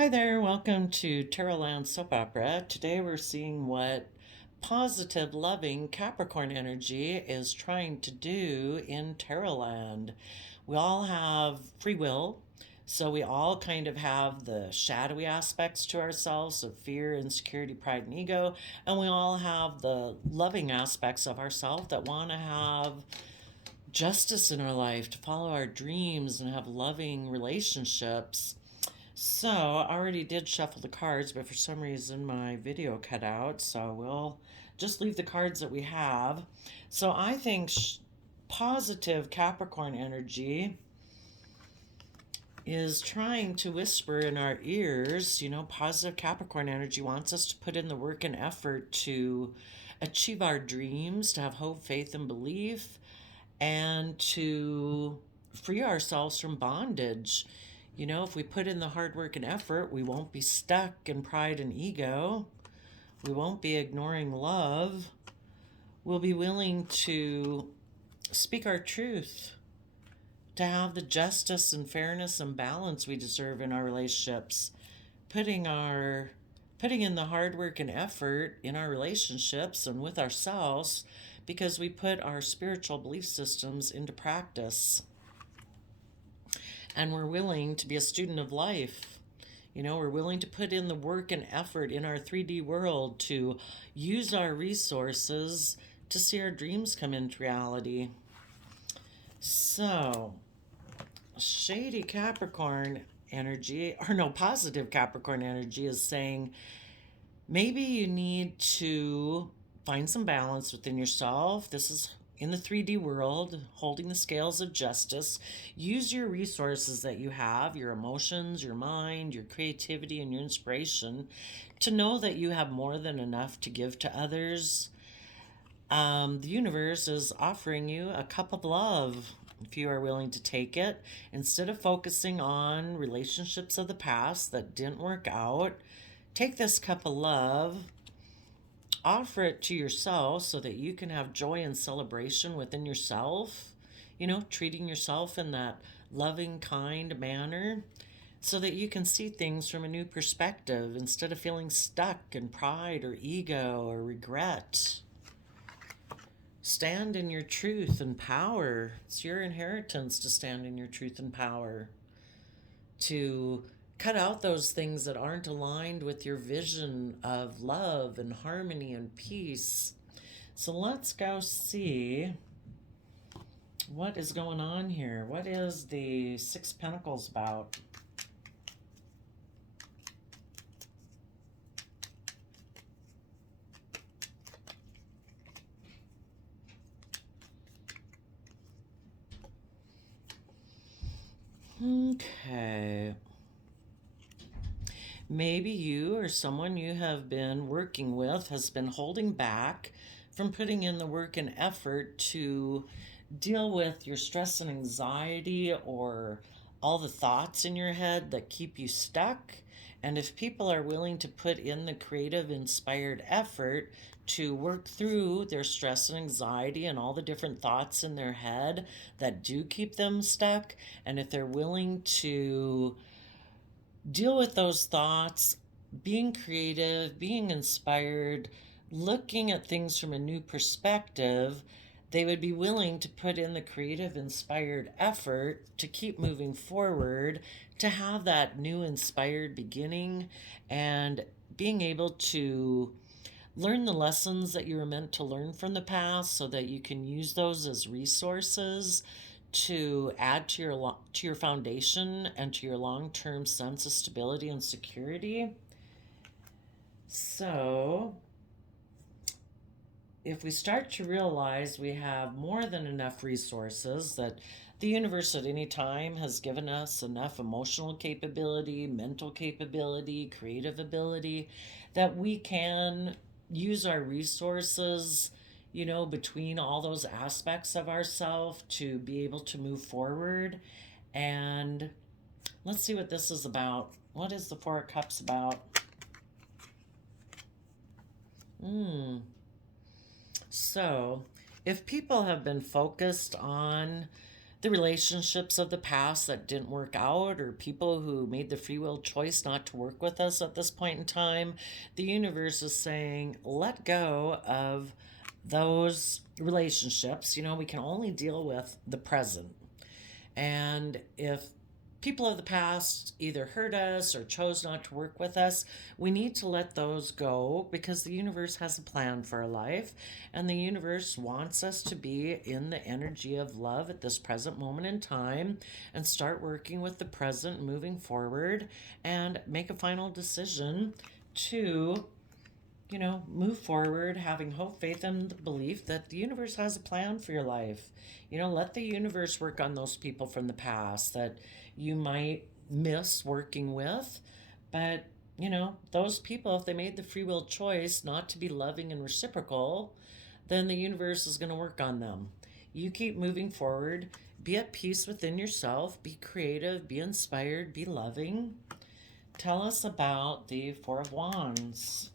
Hi there, welcome to Tarotland Soap Opera. Today we're seeing what positive, loving Capricorn energy is trying to do in Tarotland. We all have free will, so we all kind of have the shadowy aspects to ourselves of fear, insecurity, pride, and ego, and we all have the loving aspects of ourselves that want to have justice in our life, to follow our dreams and have loving relationships. So, I already did shuffle the cards, but for some reason my video cut out, so we'll just leave the cards that we have. So, I think positive Capricorn energy is trying to whisper in our ears. Positive Capricorn energy wants us to put in the work and effort to achieve our dreams, to have hope, faith, and belief, and to free ourselves from bondage. If we put in the hard work and effort, we won't be stuck in pride and ego. We won't be ignoring love. We'll be willing to speak our truth, to have the justice and fairness and balance we deserve in our relationships. Putting in the hard work and effort in our relationships and with ourselves, because we put our spiritual belief systems into practice. And we're willing to be a student of life. We're willing to put in the work and effort in our 3D world to use our resources to see our dreams come into reality. So, shady Capricorn energy, or no, positive Capricorn energy is saying maybe you need to find some balance within yourself. This is in the 3D world, holding the scales of justice. Use your resources that you have, your emotions, your mind, your creativity, and your inspiration, to know that you have more than enough to give to others. The universe is offering you a cup of love if you are willing to take it. Instead of focusing on relationships of the past that didn't work out, take this cup of love. Offer it to yourself so that you can have joy and celebration within yourself, treating yourself in that loving, kind manner, so that you can see things from a new perspective instead of feeling stuck in pride or ego or regret. Stand in your truth and power. It's your inheritance to stand in your truth and power, to cut out those things that aren't aligned with your vision of love and harmony and peace. So let's go see what is going on here. What is the Six Pentacles about? Okay. Maybe you or someone you have been working with has been holding back from putting in the work and effort to deal with your stress and anxiety, or all the thoughts in your head that keep you stuck. And if people are willing to put in the creative, inspired effort to work through their stress and anxiety and all the different thoughts in their head that do keep them stuck, and if they're willing to deal with those thoughts, being creative, being inspired, looking at things from a new perspective, they would be willing to put in the creative, inspired effort to keep moving forward, to have that new inspired beginning, and being able to learn the lessons that you were meant to learn from the past so that you can use those as resources to add to your foundation and to your long-term sense of stability and security. So, if we start to realize we have more than enough resources, that the universe at any time has given us enough emotional capability, mental capability, creative ability, that we can use our resources, between all those aspects of ourselves to be able to move forward. And let's see what this is about. What is the Four of Cups about? So, if people have been focused on the relationships of the past that didn't work out, or people who made the free will choice not to work with us at this point in time. The universe is saying, let go of those relationships. We can only deal with the present. And if people of the past either hurt us or chose not to work with us, we need to let those go, because the universe has a plan for our life, and the universe wants us to be in the energy of love at this present moment in time and start working with the present, moving forward, and make a final decision to move forward, having hope, faith, and belief that the universe has a plan for your life. Let the universe work on those people from the past that you might miss working with. But, those people, if they made the free will choice not to be loving and reciprocal, then the universe is going to work on them. You keep moving forward, be at peace within yourself, be creative, be inspired, be loving. Tell us about the Four of Wands.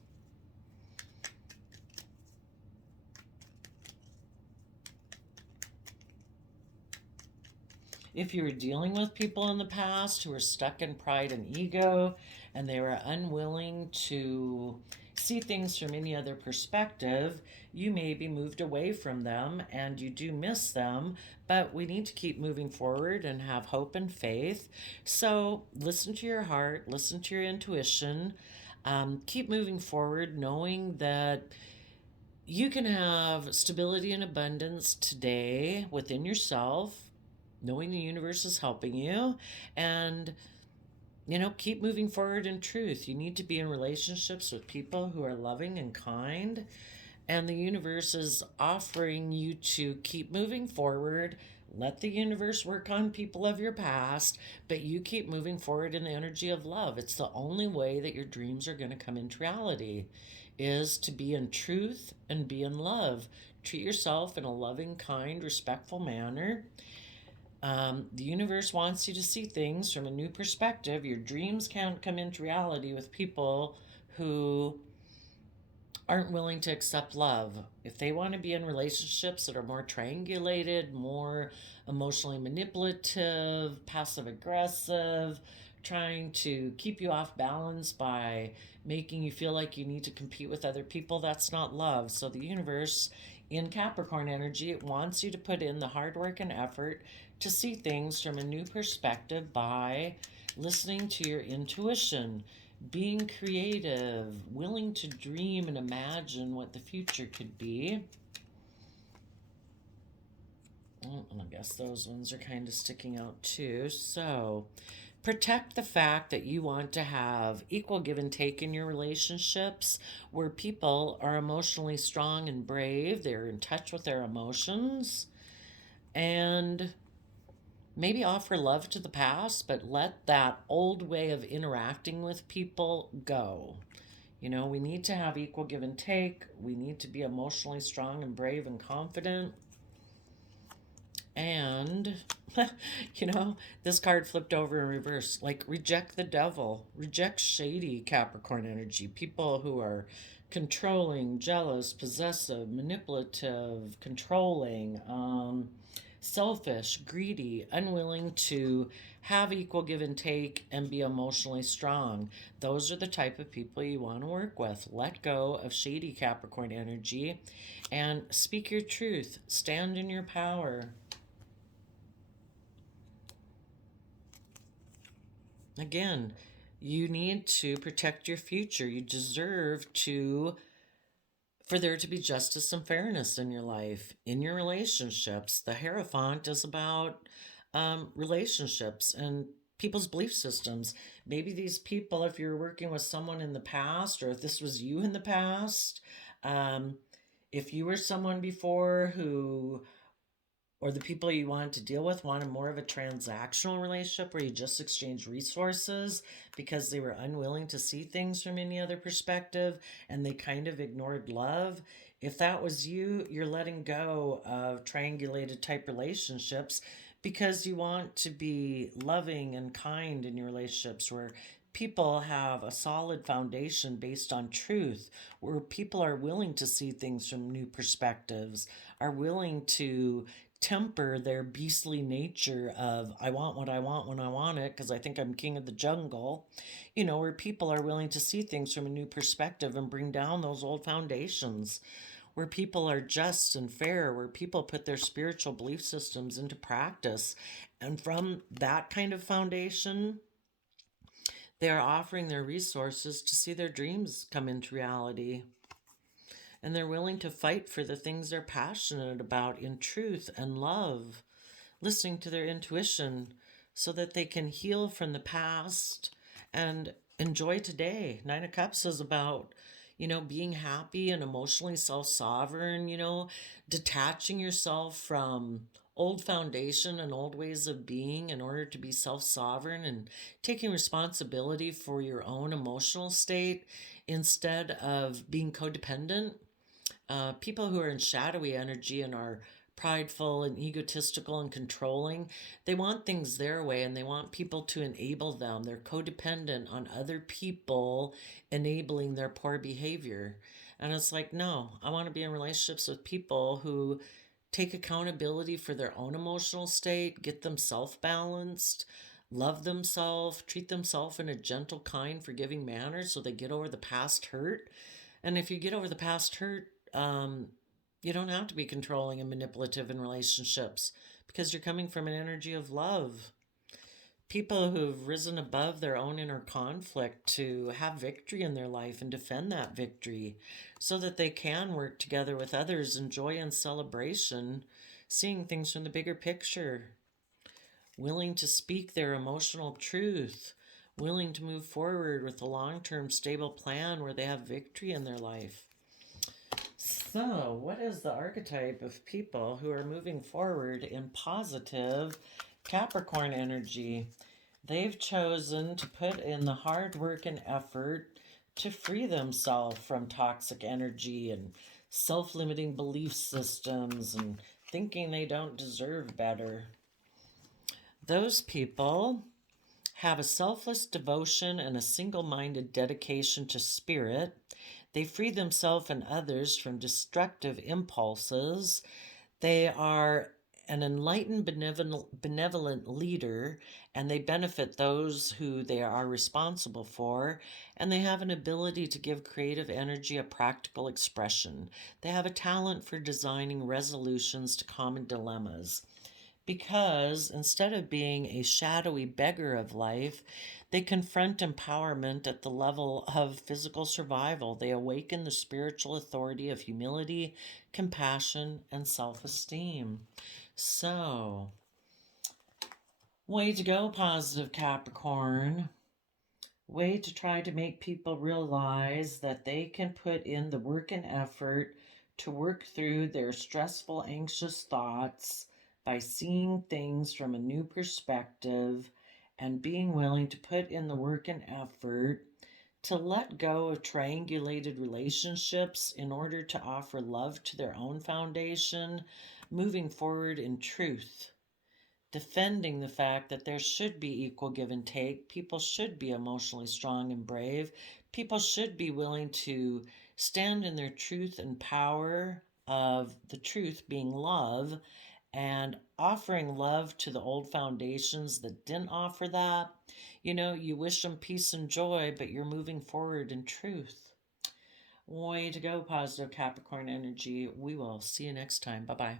If you were dealing with people in the past who were stuck in pride and ego, and they were unwilling to see things from any other perspective, you may be moved away from them and you do miss them, but we need to keep moving forward and have hope and faith. So listen to your heart, listen to your intuition, keep moving forward, knowing that you can have stability and abundance today within yourself, knowing the universe is helping you, and keep moving forward in truth. You need to be in relationships with people who are loving and kind, and the universe is offering you to keep moving forward. Let the universe work on people of your past, but you keep moving forward in the energy of love. It's the only way that your dreams are going to come into reality, is to be in truth and be in love. Treat yourself in a loving, kind, respectful manner. The universe wants you to see things from a new perspective. Your dreams can't come into reality with people who aren't willing to accept love. If they want to be in relationships that are more triangulated, more emotionally manipulative, passive aggressive, trying to keep you off balance by making you feel like you need to compete with other people, that's not love. So the universe in Capricorn energy, it wants you to put in the hard work and effort to see things from a new perspective by listening to your intuition, being creative, willing to dream and imagine what the future could be. Oh, and I guess those ones are kind of sticking out too. So protect the fact that you want to have equal give and take in your relationships, where people are emotionally strong and brave, they're in touch with their emotions, and maybe offer love to the past, but let that old way of interacting with people go. We need to have equal give and take. We need to be emotionally strong and brave and confident. And, this card flipped over in reverse. Like, reject the devil. Reject shady Capricorn energy. People who are controlling, jealous, possessive, manipulative, controlling, selfish, greedy, unwilling to have equal give and take and be emotionally strong. Those are the type of people you want to work with. Let go of shady Capricorn energy and speak your truth. Stand in your power. Again, you need to protect your future. You deserve for there to be justice and fairness in your life, in your relationships. The Hierophant is about relationships and people's belief systems. Maybe these people, if you're working with someone in the past, or if this was you in the past, if you were someone before who, or the people you wanted to deal with wanted more of a transactional relationship where you just exchange resources because they were unwilling to see things from any other perspective and they kind of ignored love. If that was you, you're letting go of triangulated type relationships because you want to be loving and kind in your relationships, where people have a solid foundation based on truth, where people are willing to see things from new perspectives, are willing to temper their beastly nature of, I want what I want when I want it because I think I'm king of the jungle, where people are willing to see things from a new perspective and bring down those old foundations, where people are just and fair, where people put their spiritual belief systems into practice. And from that kind of foundation, they are offering their resources to see their dreams come into reality. And they're willing to fight for the things they're passionate about in truth and love, listening to their intuition so that they can heal from the past and enjoy today. Nine of Cups is about, being happy and emotionally self-sovereign, detaching yourself from old foundation and old ways of being in order to be self-sovereign and taking responsibility for your own emotional state instead of being codependent. People who are in shadowy energy and are prideful and egotistical and controlling, they want things their way and they want people to enable them. They're codependent on other people enabling their poor behavior. And it's like, no, I want to be in relationships with people who take accountability for their own emotional state, get themselves balanced, love themselves, treat themselves in a gentle, kind, forgiving manner so they get over the past hurt. And if you get over the past hurt, you don't have to be controlling and manipulative in relationships because you're coming from an energy of love. People who've risen above their own inner conflict to have victory in their life and defend that victory so that they can work together with others in joy and celebration, seeing things from the bigger picture, willing to speak their emotional truth, willing to move forward with a long-term stable plan where they have victory in their life. So, what is the archetype of people who are moving forward in positive Capricorn energy? They've chosen to put in the hard work and effort to free themselves from toxic energy and self-limiting belief systems and thinking they don't deserve better. Those people have a selfless devotion and a single-minded dedication to spirit. They free themselves and others from destructive impulses. They are an enlightened, benevolent leader, and they benefit those who they are responsible for, and they have an ability to give creative energy a practical expression. They have a talent for designing resolutions to common dilemmas. Because instead of being a shadowy beggar of life, they confront empowerment at the level of physical survival. They awaken the spiritual authority of humility, compassion, and self-esteem. So, way to go, positive Capricorn. Way to try to make people realize that they can put in the work and effort to work through their stressful, anxious thoughts by seeing things from a new perspective and being willing to put in the work and effort to let go of triangulated relationships in order to offer love to their own foundation, moving forward in truth, defending the fact that there should be equal give and take. People should be emotionally strong and brave. People should be willing to stand in their truth and power of the truth being love, and offering love to the old foundations that didn't offer that. You wish them peace and joy, but you're moving forward in truth. Way to go, positive Capricorn energy. We will see you next time. Bye-bye.